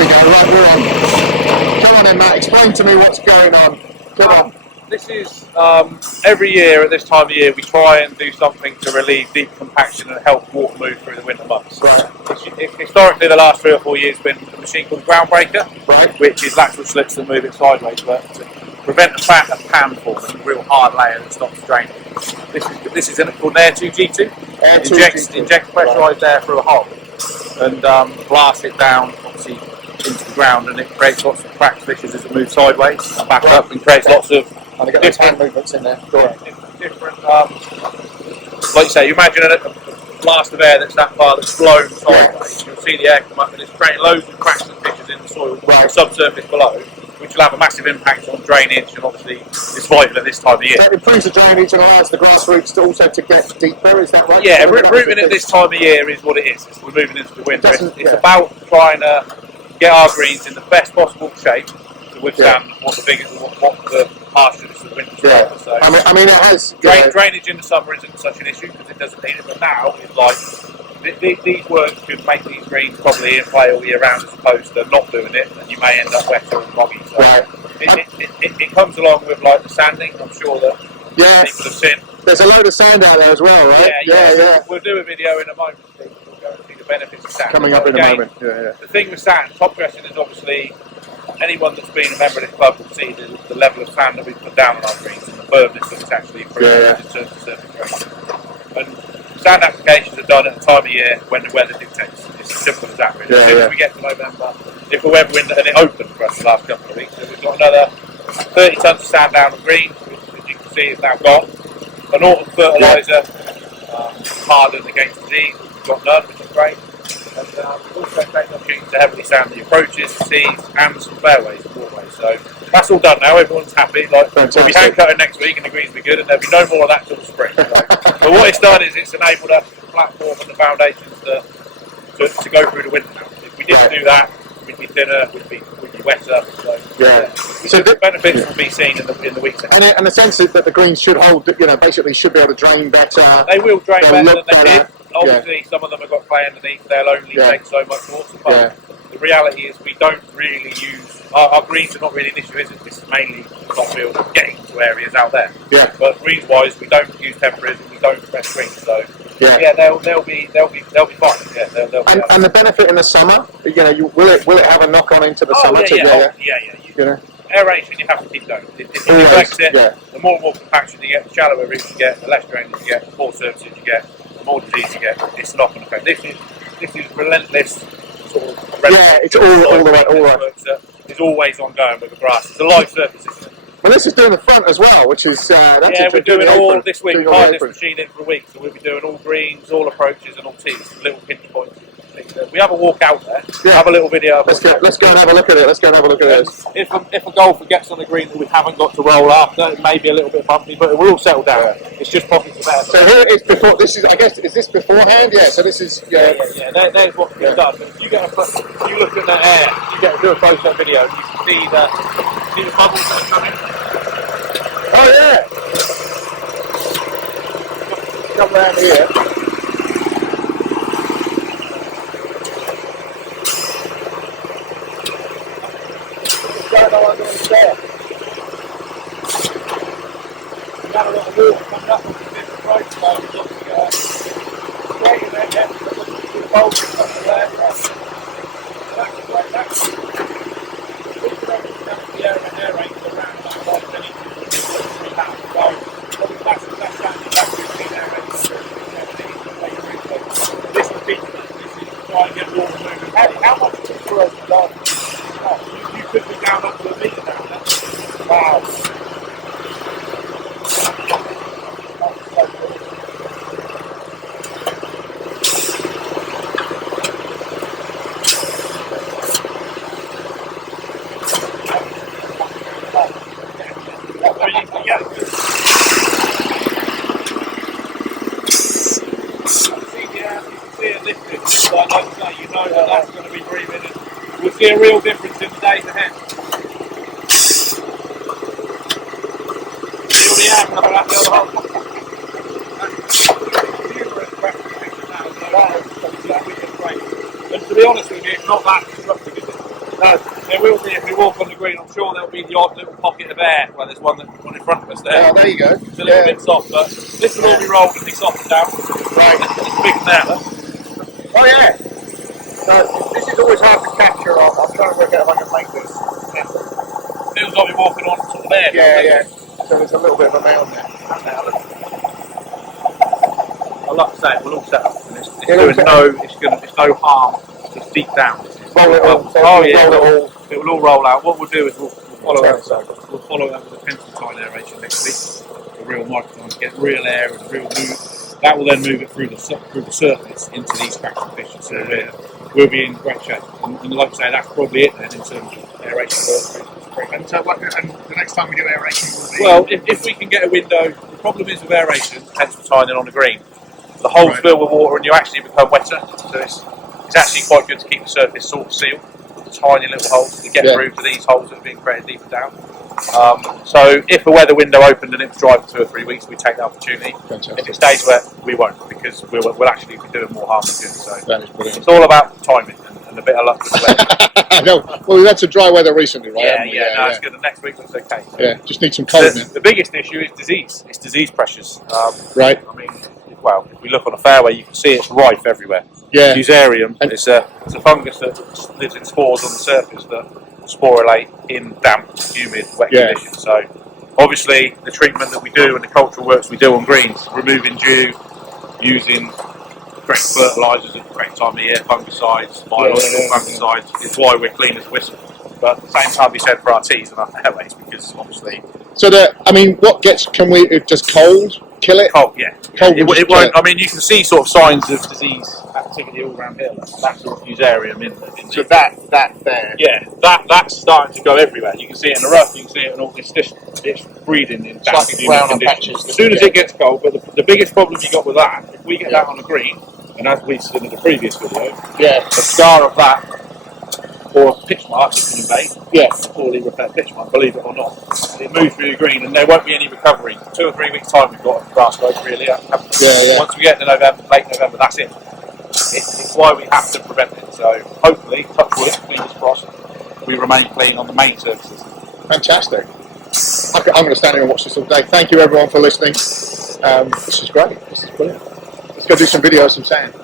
we go. Right, we're on. Come on then, Matt. Explain to me what's going on. Come on. This is every year at this time of year we try and do something to relieve deep compaction and help water move through the winter months. Right. Historically, the last 3 or 4 years, been a machine called a groundbreaker, Right. which is lateral slits that move it sideways, but to prevent the fat of pan forming, a real hard layer that stops draining. This is called an Air2D2. Air2D2. Injects pressurised air through a hole and blasts it down, obviously, into the ground, and it creates lots of cracked fissures as it moves sideways and back up, and creates lots of And I get those hand movements in there. different like you say, you imagine a blast of air that's that far that's blown sideways, you'll see the air come up and it's creating loads of cracks and fissures in the soil, the subsurface below, which will have a massive impact on drainage, and obviously it's vital at this time of year. So it improves the drainage and allows the grass roots to also to get deeper, is that right? Yeah, rooting at this time of year is what it is. We're moving into the winter. It's about trying to get our greens in the best possible shape to withstand what the harshness of the winter throws. So I mean, it has drainage in the summer isn't such an issue because it doesn't need it, but now it's like these works could make these greens probably in play all year round as opposed to not doing it, and you may end up wetter and boggy. So it comes along with like the sanding. I'm sure that people have seen. There's a load of sand out there as well, right? Yeah. We'll do a video in a moment. We'll go and see the benefits of sand. Coming up in a moment. Yeah. The thing with sand, top dressing is obviously, anyone that's been a member of this club will see the level of sand that we put down on our greens and the firmness that it's actually improved in terms of surface drainage. And sand applications are done at the time of year when the weather dictates. It's as simple as that, really. As soon as we get to November, if the weather window, and it opened for us the last couple of weeks, so we've got another 30 tonnes of sand down on greens, which as you can see is now gone. An autumn fertiliser, hardened against disease, we've got none, which is great. And also take the opportunity to heavily sand the approaches, seas, and some fairways and waterways. So that's all done now. Everyone's happy. Like we'll be hand cutting next week, and the greens will be good, and there'll be no more of that till the spring. So. But what it's done is it's enabled us the platform and the foundations to go through the winter now. If we didn't do that, we'd be thinner, we'd be wetter. So the benefits will be seen in the weeks ahead. And the sense is that the greens should hold, basically should be able to drain better. They will drain better than they did. Obviously, some of them have got clay underneath, they'll only take so much water, but the reality is we don't really use, our greens are not really an issue, is it? This is mainly field getting to areas out there. But greens wise, we don't use temporaries and we don't press greens, so they'll be fine. And the benefit in the summer, will it have a knock on into the summer? Aeration you have to keep going. If you neglect it, the more and more compaction you get, the shallower roots you get, the less drainage you get, the more surfaces you get, the more disease you get. It's not an effect. This is relentless sort of it's all the way. It's always ongoing with the grass. It's a live surface, isn't it? Well, this is doing the front as well, which is we're doing all this week. We've hired this machine in for a week, so we'll be doing all greens, all approaches, and all tees, little pinch points. We have a walk out there. Have a little video. Let's go and have a look at it. this. If a golfer gets on the green that we haven't got to roll after, it may be a little bit bumpy, but it will all settle down. It's just pockets of air. So here it is before. This is, I guess, is this beforehand? Yeah. So this is. There's what we've done. But if you look at the air, do a close-up video. You can see the bubbles that are coming. Oh yeah. Come round here. Going on under the stair. We've got a lot of water coming up on the different roads, so it looks straight in there, the bulbs up there. That's great, that's we can only stand the air rate around about 5 minutes. So that's the air rate. This is ridiculous. This is trying to get water moving. How much is it for us to go? You could be down up to a metre down there. Wow. That's going to be breathing, and we'll see a real difference in the days ahead. Feel the air coming out the other hole. And to be honest with you, it's not that destructive, is it? There will be, if we walk on the green, I'm sure there'll be the odd little pocket of air where there's one in front of us there. Oh, there you go. It's a little bit soft, but this will all be rolled and be softened down. Right. It's big now. Look. Oh yeah. So this is always hard to capture. I'm trying to work out if I can make this. Feels like we're walking on sort of air. Yeah. So there's a little bit of a mound there. I like to say it will all set up, and it's no harm. It's deep down. Roll it all. Oh yeah, it will all roll out. What we'll do is we'll follow that. We'll follow that with a pencil tine aeration next week. A real microphone to get real air and real move. That will then move it through the surface into these cracks and fishes. So we'll be in great shape. And like I say, that's probably it then in terms of aeration. And so and the next time we do aeration will be... Well, if we can get a window, the problem is with aeration, pencil tining on the green, the holes fill with water and you actually become wetter. So it's actually quite good to keep the surface sort of sealed. Tiny little holes to get through to these holes that are being created deeper down. So if the weather window opened and it was dry for 2 or 3 weeks, we take the opportunity. Fantastic. If it stays wet, we won't, because we'll actually be doing more harm than good. So that is brilliant. It's all about timing and a bit of luck with the weather. I know. Well, we've had some dry weather recently, right? Yeah, it's good. The next week looks okay. So yeah, just need some cold. The biggest issue is disease. It's disease pressures. Right. I mean, well, if we look on a fairway, you can see it's rife everywhere. Yeah. Fusarium, it's a fungus that lives in spores on the surface that sporulate in damp, humid, wet conditions. So obviously the treatment that we do and the cultural works we do on greens, removing dew, using correct fertilisers at the correct time of year, fungicides, biological fungicides, is why we're clean as a whistle. But at the same time, we said for our teas and our fairways, because obviously... So can we just cold kill it? Cold, yeah. Cold it won't. I mean, you can see sort of signs of disease activity all around here. That's sort of fusarium in So that there. Yeah, that's starting to go everywhere. You can see it in the rough. You can see it in all. It's breeding in damp, humid conditions. As soon as it gets cold, but the biggest problem you got with that, if we get that on the green, and as we said in the previous video, the scar of that, or a pitch mark, it can invade. Yes. A poorly repaired pitch mark, believe it or not. It moves through the green and there won't be any recovery. 2 or 3 weeks' time we've got a grass growth really. Once we get to November, late November, that's it. It's why we have to prevent it. So hopefully, touch wood, fingers crossed, we remain clean on the main surfaces. Fantastic. I'm going to stand here and watch this all day. Thank you everyone for listening. This is great. This is brilliant. Let's go do some videos of sand.